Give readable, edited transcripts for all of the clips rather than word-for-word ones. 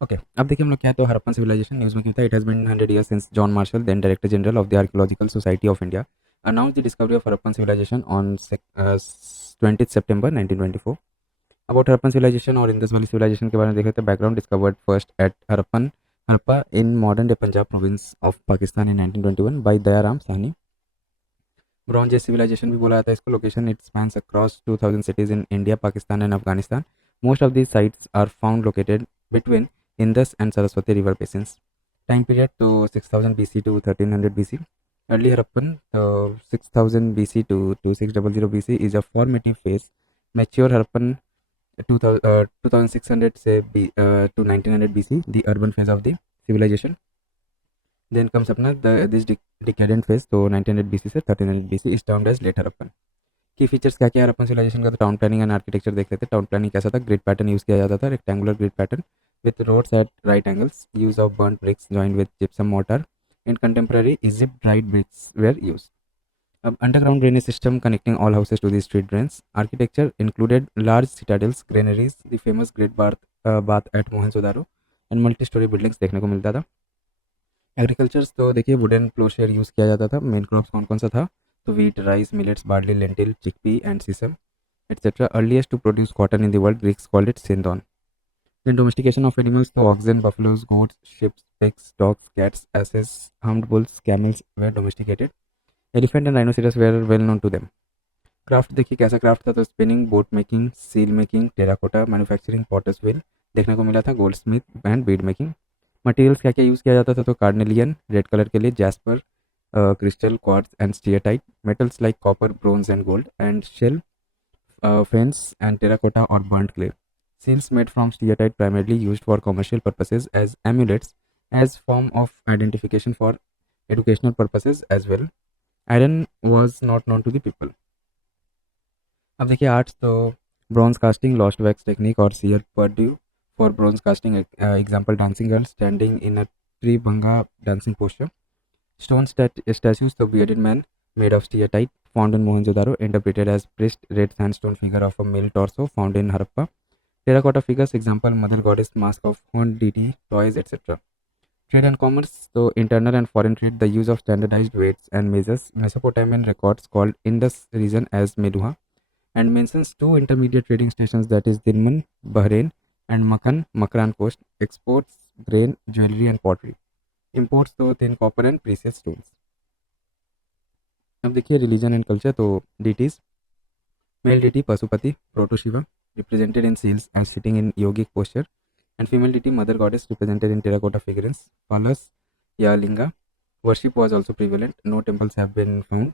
Okay, अब देखिए हम लोग क्या है तो हड़प्पन सिविलाइजेशन न्यूज़ में क्या था, it has been 100 years since John Marshall then director general of the archaeological society of India announced the discovery of Harappan civilization on 20th September 1924. About Harappan civilization और इंडस वैली civilization के बारे में देखें तो background discovered first at Harappa in modern day Punjab province of Pakistan in 1921 by Dayaram Sahni. Bronze age civilization भी बोला जाता है इसको. Location it spans across 2000 cities in India, Pakistan and Afghanistan. Most of these sites are found located between Indus and Saraswati river basins. Time period to 6000 BC to 1300 BC. Early Harappan, 6000 BC to 2600 BC is a formative phase. Mature Harappan, 2600 से to 1900 BC, the urban phase of the civilization. Then comes अपना this decadent phase, तो 1900 BC से 1300 BC is termed as late Harappan. की features क्या क्या है Harappan civilisation का, तो टाउन प्लानिंग एंड आर्किटेक्चर देख लेते हैं. टाउन प्लानिंग कैसा था, ग्रिड पैटर्न यूज़ किया जाता था, rectangular grid pattern with roads at right angles, use of burn bricks joined with gypsum mortar. In contemporary Egypt dried bricks were use. अब underground drainage system connecting all houses to the street drains. Architecture included large citadels, granaries, the famous great bath at Mohenjodaro and multi storey buildings देखने को मिलता था. Agricultures तो देखिए wooden प्लोशेयर use किया जाता था. मेन क्रॉप्स कौन कौन सा था, तो wheat, rice, millets, barley, lentil, chickpea and sesame etc. Earliest to produce cotton in the world, Greeks called it Sindon. Then domestication of animals, the oxen, buffaloes, goats, sheep, pigs, dogs, cats, asses, armed bulls, camels were domesticated. Elephant and rhinoceros were well known to them. Craft देखिए कैसा craft था, तो spinning, boat making, seal making, terracotta manufacturing, potter's wheel देखने को मिला था, gold smith and bead making. Materials क्या क्या यूज़ किया जाता था, तो कार्नेलियन रेड कलर के लिए, jasper, crystal, quartz and steatite. Metals like copper, bronze and gold and shell, fence and terracotta or burnt clay. Seals made from steatite primarily used for commercial purposes as amulets, as form of identification for educational purposes as well. Iron was not known to the people. अब देखिए arts तो bronze casting, lost wax technique और cire perdue for bronze casting. Example dancing girl standing in a tree भंगा dancing posture. Stone statues, the bearded man made of steatite found in Mohenjo-daro, interpreted as priest, red sandstone figure of a male torso found in Harappa. Terracotta figures, example mother goddess, mask of horned deity, toys, etc. Trade and commerce, so internal and foreign trade, the use of standardized weights and measures. Mesopotamian records called Indus region as Meduha and mentions two intermediate trading stations, that is Dinman, Bahrain and Makran coast. Exports grain, jewelry and pottery. Imports तो tin, copper and precious stones. अब देखिए religion and culture, तो deities, male deity Pashupati proto Shiva represented in seals and sitting in yogic posture and female deity mother goddess represented in terracotta figurines phallus या linga. Worship was also prevalent, no temples have been found.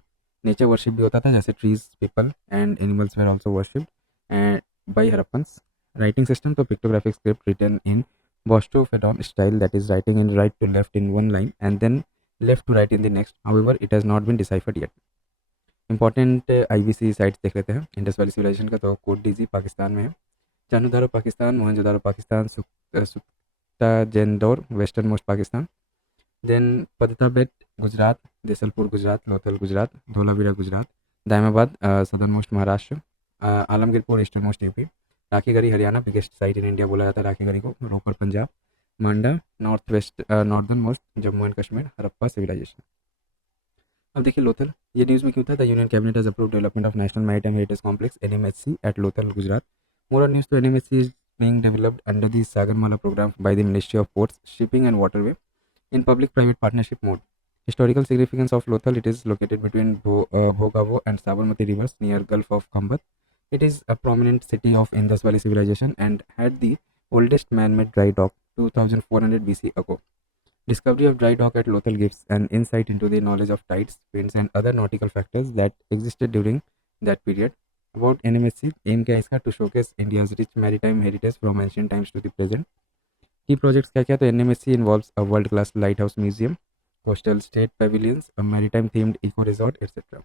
Nature worship भी होता था, जैसे trees, peepal and animals were also worshipped and by Harappans. Writing system, तो pictographic script written in Bostrofedon style, that is writing in right to left in one line and then left to right in the next. However, it has not been deciphered yet. Important IVC sites देख लेते हैं. Indus valley civilisation का तो coat DG Pakistan में है, Chanhudaro Pakistan, Mohenjodaro Pakistan, Sutkagendor western most Pakistan. Then पदता बेट Gujarat, Desalpur Gujarat, Lothal Gujarat, Dholavira Gujarat, Daimabad southern most Maharashtra, Alamgirpur eastern most UP, Rakhigarhi Haryana, biggest site in India बोला जाता है राखीगढ़ी को, Ropar Punjab, Manda north west northern most Jammu and Kashmir, Harappa civilisation. अब देखिए लोथल, ये न्यूज़ में क्यों था, the union cabinet has approved development of national maritime heritage complex NMHC at Lothal Gujarat. More news, तो NMHC is being developed under the Sagarmala program by the Ministry of Ports, Shipping and Waterway in public-private partnership mode. Historical significance of Lothal, it is located between Bhogavo and Sabarmati rivers near Gulf of Khambat. It is a prominent city of Indus Valley civilization and had the oldest man-made dry dock 2400 BC ago. Discovery of dry dock at Lothal gives an insight into the knowledge of tides, winds and other nautical factors that existed during that period. About NMSC, aim क्या है इसका, to showcase India's rich maritime heritage from ancient times to the present. Key projects क्या क्या, तो NMSC involves a world-class lighthouse museum, coastal state pavilions, a maritime themed eco resort, etc.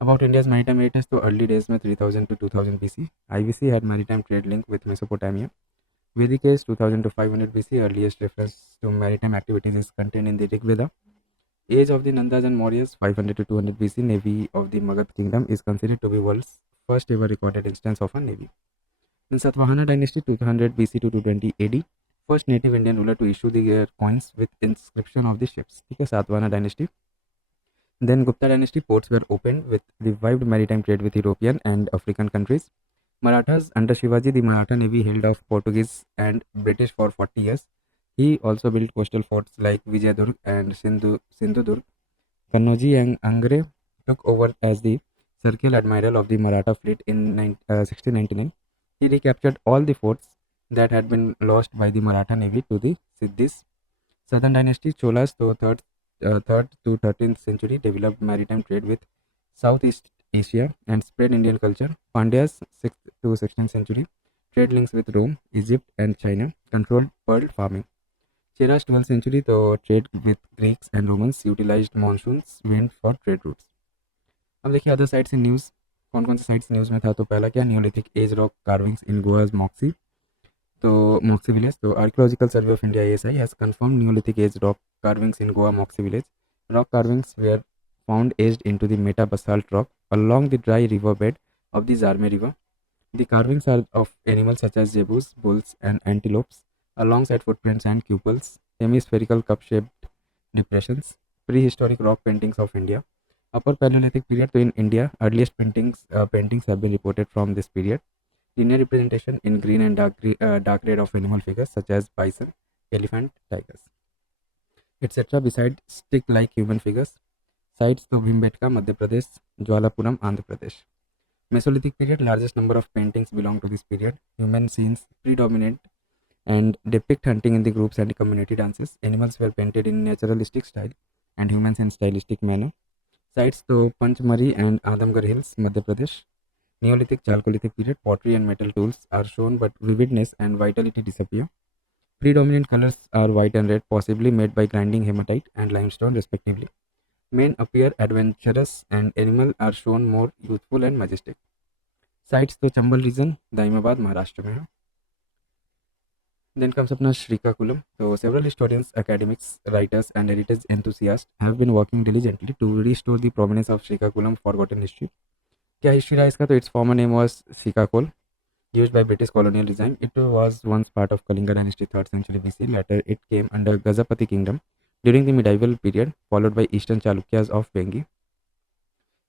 About India's maritime heritage, तो early days में 3000 to 2000 BC, IVC had maritime trade link with Mesopotamia. Vedic age 2000 to 500 BC, earliest reference to maritime activities is contained in the Rig Veda. Age of the Nandas and Mauryas 500 to 200 BC, navy of the Magad kingdom is considered to be world's first ever recorded instance of a navy. In Satvahana dynasty 200 BC to 220 AD, first native Indian ruler to issue the coins with inscription of the ships. ठीक है, Satavahana dynasty. Then Gupta dynasty, ports were opened with revived maritime trade with European and African countries. Marathas, under Shivaji, the Maratha navy held off Portuguese and British for 40 years. He also built coastal forts like Vijayadurg and Sindhudurg. Kannoji and Angre took over as the Circle Admiral of the Maratha fleet in 1699. He recaptured all the forts that had been lost by the Maratha navy to the Siddhis. Southern dynasty, Cholas, the 3rd to 13th century, developed maritime trade with Southeast Asia and spread Indian culture. Pandyas, 6th to 16th century, trade links with Rome, Egypt, and China, controlled pearl farming. Cheras, 12th century, the trade with Greeks and Romans utilized monsoons, wind for trade routes. अब देखिए other sites in news. कौन कौन से sites news में था? तो पहला क्या, न्यूलिथिक एज रॉक कार्विंग्स इन गोवाज मॉक्सी. तो मॉक्सी विलेज, तो archaeological survey of India ASI has confirmed Neolithic age rock carvings in Goa Moxie village. Rock carvings were found etched into the meta basalt rock along the dry river bed of the Zarme River. The carvings are of animals such as zebus, bulls, and antelopes, alongside footprints and cupels, hemispherical cup-shaped depressions, prehistoric rock paintings of India. Upper Paleolithic period, so in India, earliest paintings have been reported from this period. Linear representation in green and dark red of animal figures such as bison, elephant, tigers, etc. Beside stick-like human figures. Sites to Bhimbetka, Madhya Pradesh, Jwalapuram, Andhra Pradesh. Mesolithic period, largest number of paintings belong to this period. Human scenes predominate and depict hunting in the groups and community dances. Animals were painted in naturalistic style and humans in stylistic manner. Sites to Panchmari and Adamgarh Hills, Madhya Pradesh. Neolithic, Chalcolithic period, pottery and metal tools are shown, but vividness and vitality disappear. Predominant colors are white and red, possibly made by grinding hematite and limestone respectively. Men appear adventurous and animals are shown more youthful and majestic. Sites to Chambal region, Daimabad, Maharashtra में है. Then comes अपना Srikakulam. So several historians, academics, writers and heritage enthusiasts have been working diligently to restore the prominence of Srikakulam forgotten history. क्या history रहा इसका? तो it's former name was Srikakul, used by British colonial regime. It was once part of Kalinga dynasty 3rd century BC. Later it came under Gazapati kingdom during the medieval period, followed by eastern Chalukyas of Bengi.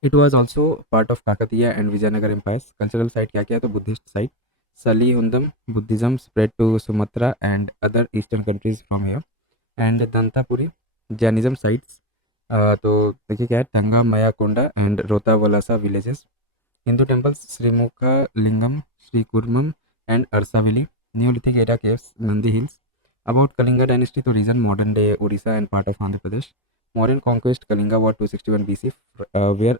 It was also part of Kakatiya and Vijayanagar empires. Cultural site क्या क्या? तो Buddhist site. Salihundam, Buddhism spread to Sumatra and other eastern countries from here. And Dantapuri, Jainism sites. तो देखिए क्या है, Tanga Mayakonda and Rotavalasa villages. Hindu temples, Srimukha Lingam, Sri Kurmam, and Arsavili. Neolithic era caves, Nandi Hills. About Kalinga dynasty, to region modern day Orissa and part of Andhra Pradesh. Modern conquest, Kalinga war 261 BC, where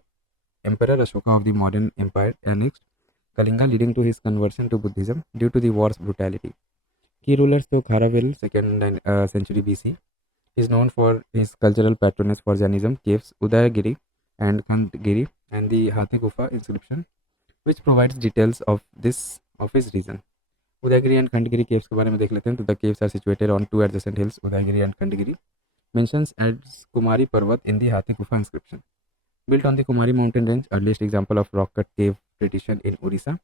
Emperor Ashoka of the modern empire annexed Kalinga, leading to his conversion to Buddhism due to the war's brutality. Key rulers, to Kharavel, 2nd century BC, is known for his cultural patronage for Jainism. Caves, Udayagiri and Khandgiri, and the Hathi Gufa inscription, which provides details of his region. Udayagiri and Khandgiri caves के बारे में देख लेते हैं. तो the caves are situated on two adjacent hills, Udayagiri and Khandgiri. Mentions as Kumari Parvat in the Hathi Gufa inscription. Built on the Kumari mountain range, earliest example of rock cut cave tradition in Orissa.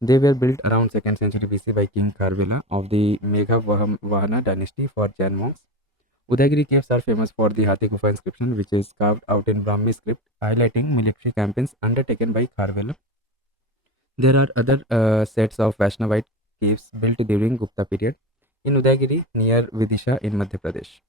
They were built around 2nd century BC by King Kharvela of the Meghavahana dynasty for Jain monks. Udayagiri caves are famous for the Hathi Gufa inscription, which is carved out in Brahmi script, highlighting military campaigns undertaken by Kharvela. There are other sets of Vaishnavite caves built during Gupta period in Udayagiri near Vidisha in Madhya Pradesh.